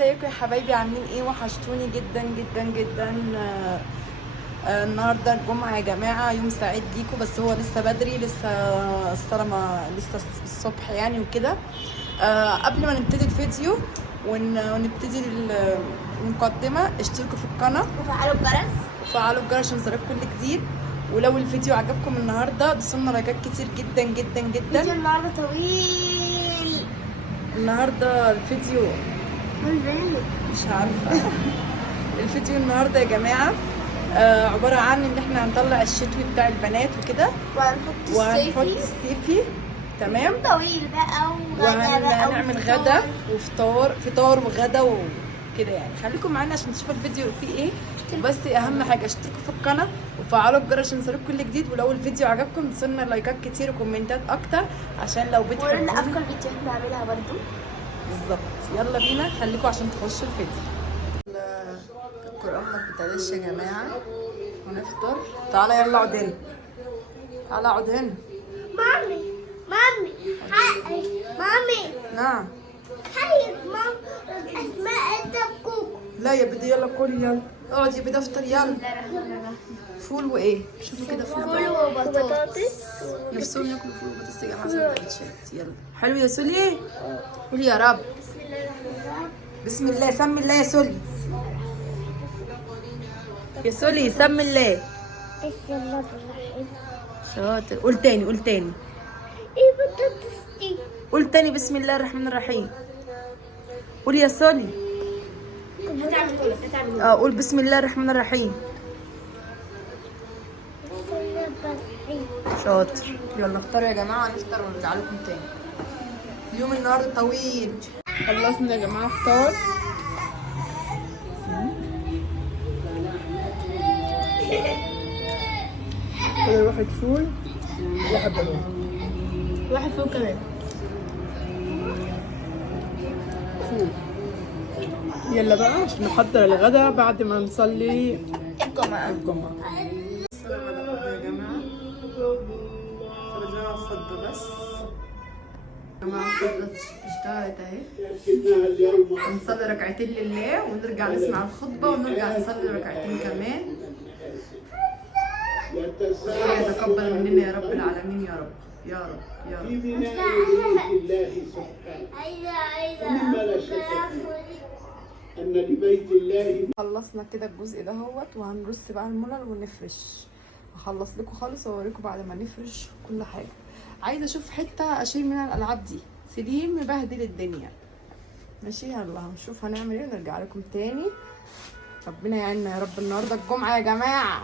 ازيكم يا حبايبي؟ عاملين ايه؟ وحشتوني جدا جدا جدا. النهارده الجمعه يا جماعه، يوم سعيد ليكم، بس هو لسه بدري، لسه الصلاه لسه الصبح يعني وكده. قبل ما نبتدي الفيديو ونبتدي المقدمه، اشتركوا في القناه وفعلوا الجرس عشان يوصلكم كل جديد. ولو الفيديو عجبكم النهارده دوسوا لنا لايكات كتير جدا جدا جدا. فيديو النهارده طويل. النهارده الفيديو مش عارفه. الفيديو النهارده يا جماعه عباره عن ان احنا هنطلع الشتوي بتاع البنات وكده، وهنحط الصيفي. تمام. طويل بقى وهنعمل غدا فطار وغدا وكده يعني. خليكم معانا عشان تشوفوا الفيديو فيه ايه. بس اهم حاجه اشتركوا في القناه وفعلوا الجرس عشان يوصلكم كل جديد. ولو الفيديو عجبكم تنسونا لايكات كتير وكومنتات اكتر عشان لو بتحبوا ورنا افكار فيديوهات نعملها برضو. بالظبط. يلا بينا، خليكم عشان تخشوا الفيديو. القرآن ما ابتداش يا جماعه، ونفطر. تعالى يلا اقعد هنا، تعالى اقعد هنا. مامي حقي مامي. نعم. حقي مام اسماء انت بكوكو. لا يا بدي، يلا كل يلا اقعد يا بدي افطر يلا. فول وايه؟ شوفوا كده، فول وبطاطس. نفسهم ياكلوا فول وبطاطس يا جماعه سندوتشات. يلا حلو يا سولي، قولي يا رب. بسم الله الرحمن الرحيم. بسم الله، سمي الله يا سولي. يا سولي سمي الله. بسم الله الرحمن. شاطر. قول تاني، قول تاني، ايه بطاطس دي؟ قول تاني. بسم الله الرحمن الرحيم. قول يا سولي. قول بسم الله الرحمن الرحيم. بسم الله الرحمن. شاطر. يلا افطروا يا جماعه، نفطر ونرجع لكم تاني. اليوم النهارده طويل. خلصنا يا جماعه فطار. كده واحد فول، واحد بطاطس، واحد فول كمان. فول. يلا بقى عشان نحضر الغدا بعد ما نصلي الجمعة. يا جماعة فرجعوا خطبة بس. يا جماعة الخطبة اشتغلت اهي. نصلي ركعتين لله ونرجع نسمع الخطبة ونرجع نصلي ركعتين كمان. ربنا يتقبل مننا يا رب العالمين، يا رب يا رب يا رب. أن لبيت الله. خلصنا كده الجزء دهوت، وهنرص بقى الملل ونفرش. هخلص لكم خالص واوريكم بعد ما نفرش كل حاجه. عايزه اشوف حته اشيل منها الالعاب دي. سليم مبهدل الدنيا. ماشي، يلا هنشوف هنعمل ايه ونرجع لكم تاني. ربنا يعيننا يا رب. النهارده الجمعه يا جماعه،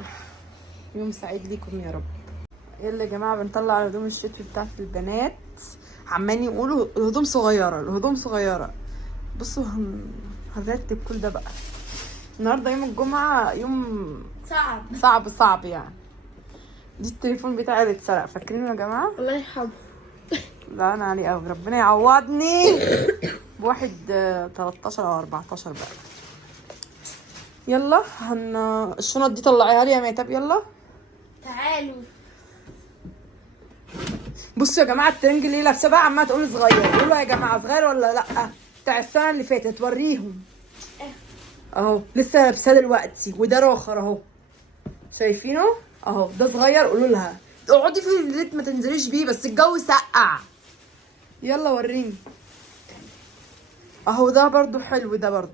يوم سعيد ليكم يا رب. يلا يا جماعه بنطلع الهدوم الشتوي بتاعت البنات. عمالين يقولوا الهدوم صغيره، الهدوم صغيره. بصوا هنرتب كل ده بقى. النهارده يوم الجمعه، يوم صعب يعني. دي التليفون بتاعي اللي اتسرق، فاكرينه يا جماعه؟ الله يرحمه. لا انا عليه قوي، ربنا يعوضني بواحد 13 او 14 بقى. يلا الشنط دي طلعيها لي يا ميتاب. يلا تعالوا بصوا يا جماعه، الترنج اللي لابسه بقى عماله تقول صغير. قولوا يا جماعه صغير ولا لا؟ بتاع السنه اللي فاتت وريهم اهو، لسه لابساه دلوقتي. وده راخر اهو، شايفينه اهو، ده صغير. قولوا لها اقعدي في البيت ما تنزليش بيه، بس الجو سقع. يلا وريني اهو، ده برضو حلو، ده برضو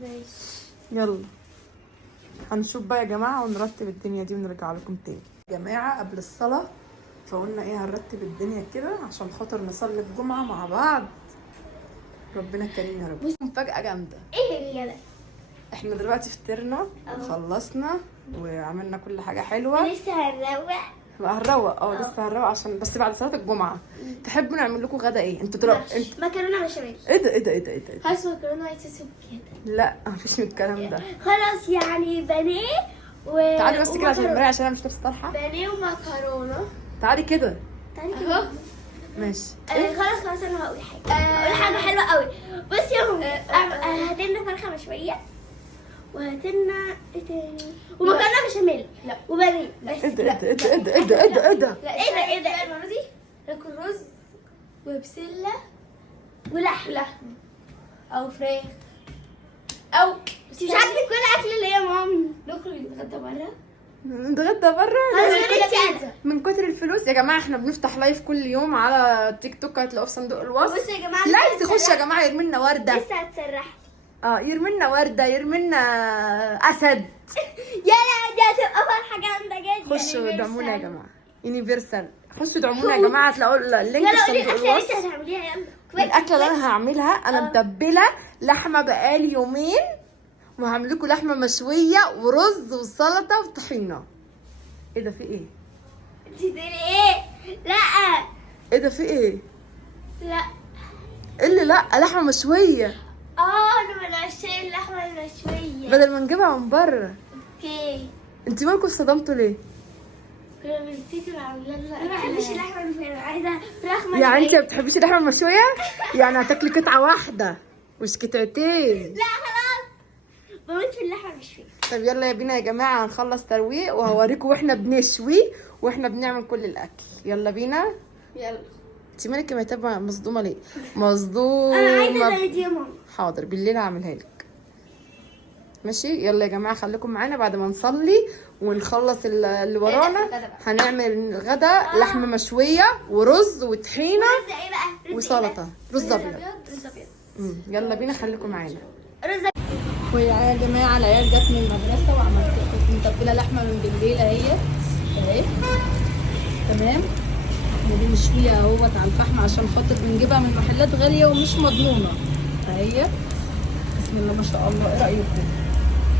ماشي. يلا هنشوف بقى يا جماعه ونرتب الدنيا دي ونرجع لكم تاني. يا جماعه قبل الصلاه فقلنا ايه، هنرتب الدنيا كده عشان خاطر نصلي الجمعه مع بعض. ربنا كريم يا رب. مفاجاه جامده. ايه هي؟ احنا دلوقتي فطرنا وخلصنا وعملنا كل حاجه حلوه. لسه هنروق. هنروق لسه هنروق عشان بس بعد صلاه الجمعه. تحبوا نعمل لكم غدا ايه؟ انتوا دلوقتي مكرونه بشاميل. ايه ده ايه ده ايه ده ايه ده؟ خلاص مكرونه وايت صوص كده. لا مفيش من الكلام ده. خلاص يعني بانيه تعالي بس كده عشان المرايه، عشان انا مش لابسه طرحه. بانيه ومكرونه. تعالي كده. تعالي كده. ماشي. خلاص انا هقول حاجه. هقول حاجه حلوه قوي. بصي يا ماما، هاتلنا فرخه مشويه، وهاتلنا ايه تاني، ومكرونه بشاميل. لا وبانيه بس. ايه ده ايه ده ايه ده ايه ده ايه ده ايه ده؟ لا ايه ده المره دي ناكل رز وبسله ولحم او فراخ. او بس مش عاجبك كل اكل اللي هي مامي نخرج نتغدى بره. نتغدى بره من كتر الفلوس يا جماعه. احنا بنفتح لايف كل يوم على تيك توك، هتلاقوه في صندوق الوصف. بصوا يا جماعه لا تخش يا جماعه يرملنا ورده. لسه هتسرح يرملنا ورده، يرملنا اسد. يا لا دي هتبقى فرحه جامده جدا. خشوا ادعمونا يا جماعه. يونيفرسال خشوا ادعمونا يا جماعه، هتلاقوا اللينك يلا في قولي صندوق الاكله اللي الوصف. انت هتعمليها. يلا الاكله اللي انا هعملها انا متبله لحمه بقالي يومين، وهعمل لكم لحمه مشويه ورز وسلطه وطحينه. ايه ده في ايه؟ انت تقولي ايه؟ لا ايه ده في ايه؟ لا ايه اللي لا؟ لحمه مشويه انا من عشاق اللحمه المشويه. بدل ما نجيبها من بره. اوكي انت مالكم صدمتوا ليه؟ كنا بنفتكر عامله لنا. ما بحبش اللحمه المشويه، عايزه فراخ مشويه. يعني انت ما بتحبيش اللحمه المشويه؟ يعني هتاكلي قطعه واحده مش قطعتين. لا خلاص بموت في اللحمه المشويه. طب يلا يا بينا يا جماعه هنخلص ترويق وهوريكم واحنا بنشوي واحنا بنعمل كل الاكل. يلا بينا. يلا انت مالك يا مهتبه مصدومه ليه؟ انا عايزه مصدومه. زي دي يا ماما. حاضر بالليل هعملها لك. ماشي يلا يا جماعه خليكم معانا بعد ما نصلي ونخلص اللي ورانا. هنعمل غدا لحمه مشويه ورز وطحينه رز ايه بقى؟ وسلطه. رز ابيض. رز ابيض. يلا بينا خليكم معانا. رز ويا جماعه العيال جت من المدرسه وعملت كنت متبله لحمه من بالليل اهي. تمام. ودي مشويه اهوت على الفحم عشان خاطر بنجيبها من محلات غاليه ومش مضمونه اهي. بسم الله ما شاء الله. ايه رايكم؟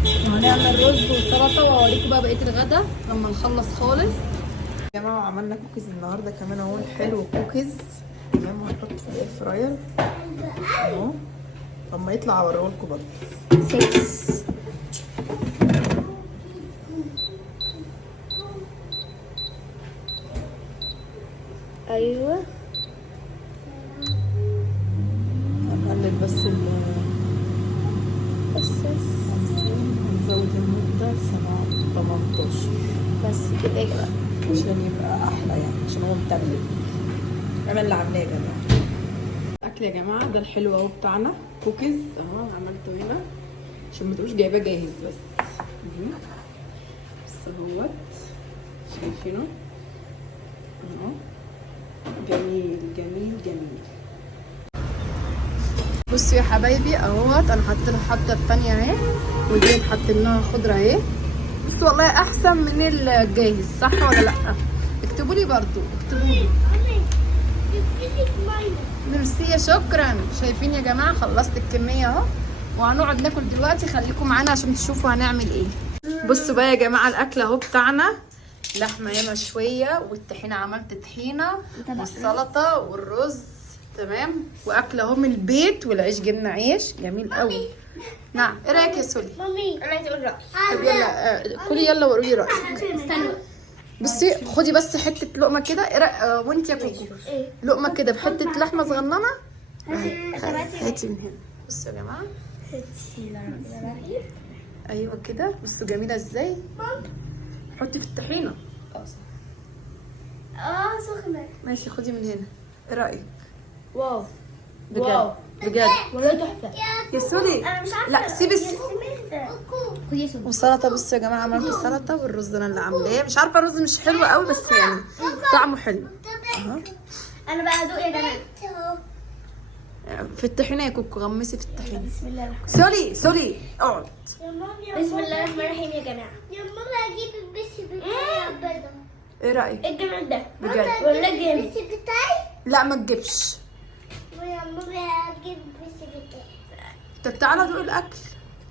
وهنعمل رز وسلطه واوريكم بقى بقيه الغدا لما نخلص خالص. يا جماعه عملنا كوكيز النهارده كمان اهو. حلو كوكيز. تمام. وهنحط في الاير فراير اهو. لما يطلع اوريهولكم برضه. 6 ايوه هنقلب بس نزود المدة 18 بس كده يا جماعه عشان يبقى احلى يعني عشان هو متبل. انا اللي عاملاه يا جماعه. اكل يا جماعه ده الحلو اهو بتاعنا كوكيز اهو. عملته هنا عشان ما تبقوش جايباه جاهز بس. بس اهوت شايفينه اهو. جميل جميل جميل. بصوا يا حبايبي اهوت انا حاطه الثانيه اهي ودي حاطين لها خضره اهي. بس والله احسن من الجاهز صح ولا لا؟ اكتبوا لي برضو اكتبوا لي. ميرسي شكرا. شايفين يا جماعه خلصت الكميه اهو وهنقعد ناكل دلوقتي. خليكم معانا عشان تشوفوا هنعمل ايه. بصوا بقى يا جماعه الاكل اهو بتاعنا. لحمه يا مشويه والطحينه عملت طحينه والسلطه والرز. تمام. واكل اهو من البيت والعيش جبنا عيش جميل قوي. نعم ايه رايك يا سولي؟ مامي انا عايزه اقول رايي. طب يلا كلي يلا وقولي رايك. استنوا بصي خدي بس حته لقمه كده. وانت يا كوكو لقمه كده بحته لحمه صغننه. هاتي من هنا. بصوا يا جماعه ايوه كده. بصوا جميله ازاي. حطي في الطحينه. سخنه. ماشي خدي من هنا. ايه رايك؟ واو بجد بجد والله تحفه. يا سولي انا مش عارفه. لا سيبي خدي والسلطه. بصوا يا جماعه عملت السلطه والرز انا اللي عاملاه. مش عارفه الرز مش حلو قوي بس يعني طعمه حلو اهو. انا بقى ادوق يا جماعه. في الطحينه يا كوكو. غمسي في الطحينه. بسم الله الرحمن سولي سولي اقعد. بسم الله الرحمن الرحيم يا جماعه. يا ماما اجيب البس بتاعي البيضه. ايه رايك؟ ايه الجمال ده؟ بجد ولا جامد؟ البس بتاعي. لا ما تجيبش. ويا ماما اجيب البس بتاعي. طب تعالى دوق الاكل.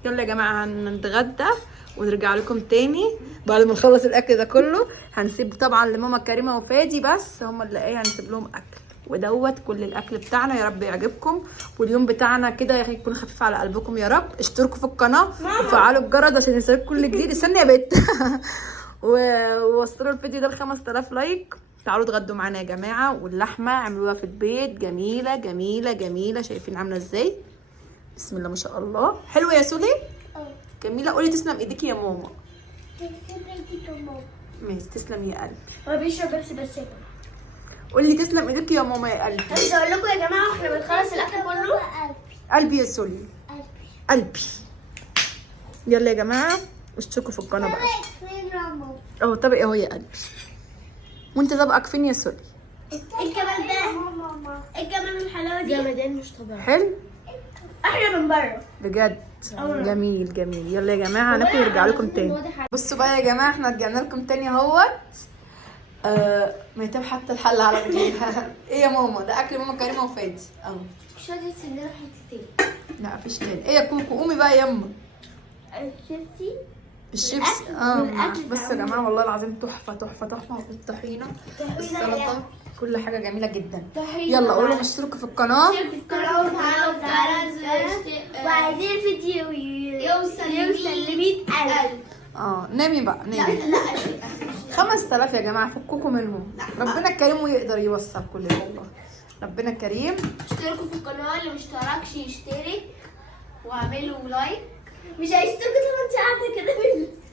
يلا يا جماعه هنتغدى ونرجع لكم تاني بعد ما نخلص الاكل ده كله. هنسيب طبعا لماما كريمه وفادي بس هم اللي هنسيب لهم اكل. ودوت كل الاكل بتاعنا. يا رب يعجبكم واليوم بتاعنا كده يكون خفيف على قلبكم يا رب. اشتركوا في القناه وفعلوا الجرس عشان يوصلكم كل جديد. استني يا بت. ووصلوا الفيديو ده ل 5000 لايك. تعالوا اتغدوا معانا يا جماعه. واللحمه اعملوها في البيت جميله جميله جميله. شايفين عامله ازاي؟ بسم الله ما شاء الله. حلوه يا سولي؟ جميله. قولي تسلم ايديكي يا ماما. تسلم ايديك يا ماما. ماشي تسلم يا قلبي. هو بيشرب بيبسي بس يا جماعه. قولي تسلم ايديكي يا ماما يا قلبي. عايزه اقول لكم يا جماعه واحنا بنخلص الاكل كله. قلبي يا سولي. قلبي. يلا يا جماعه اشتركوا في القناه بقى. فين رامو؟ اهو طبق اهو يا قلبي. وانت طبقك فين يا سوري؟ الجمال ده الجمال الحلاوه دي جمدان مش طبيعي. حلو احلى من بره. بجد. جميل جميل. يلا يا جماعه هناكل ونرجع لكم تاني. بصوا بقى يا جماعه احنا رجعنا لكم تاني اهوت. ميتاب حتى الحل على رجليها. ايه يا ماما؟ ده اكل ماما كريمه وفادي اهو. مش راضيه تسندنا حتتين. لا مفيش تاني. ايه يا كوكو قومي بقى يما. الشيبسي الشيبس والأكل بس يا جماعه والله العظيم تحفه تحفه تحفه. بالطحينه السلطه كل حاجه جميله جدا. يلا قولوا لهم اشتركوا في القناه. وعايزين الفيديو يوصل ل 100,000. نامي بقى نامي. 5000 يا جماعه فكوكوا منهم. ربنا كريم ويقدر يوصل كل ده والله. ربنا كريم. اشتركوا في القناه، اللي مشتركش يشترك واعملوا لايك. مش هيشتركوا طول ما انت قاعده كده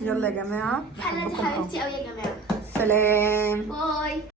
يلا يا جماعه الحلقه دي بحبكم أوي. حبيبتي قوي يا جماعه. سلام. باي.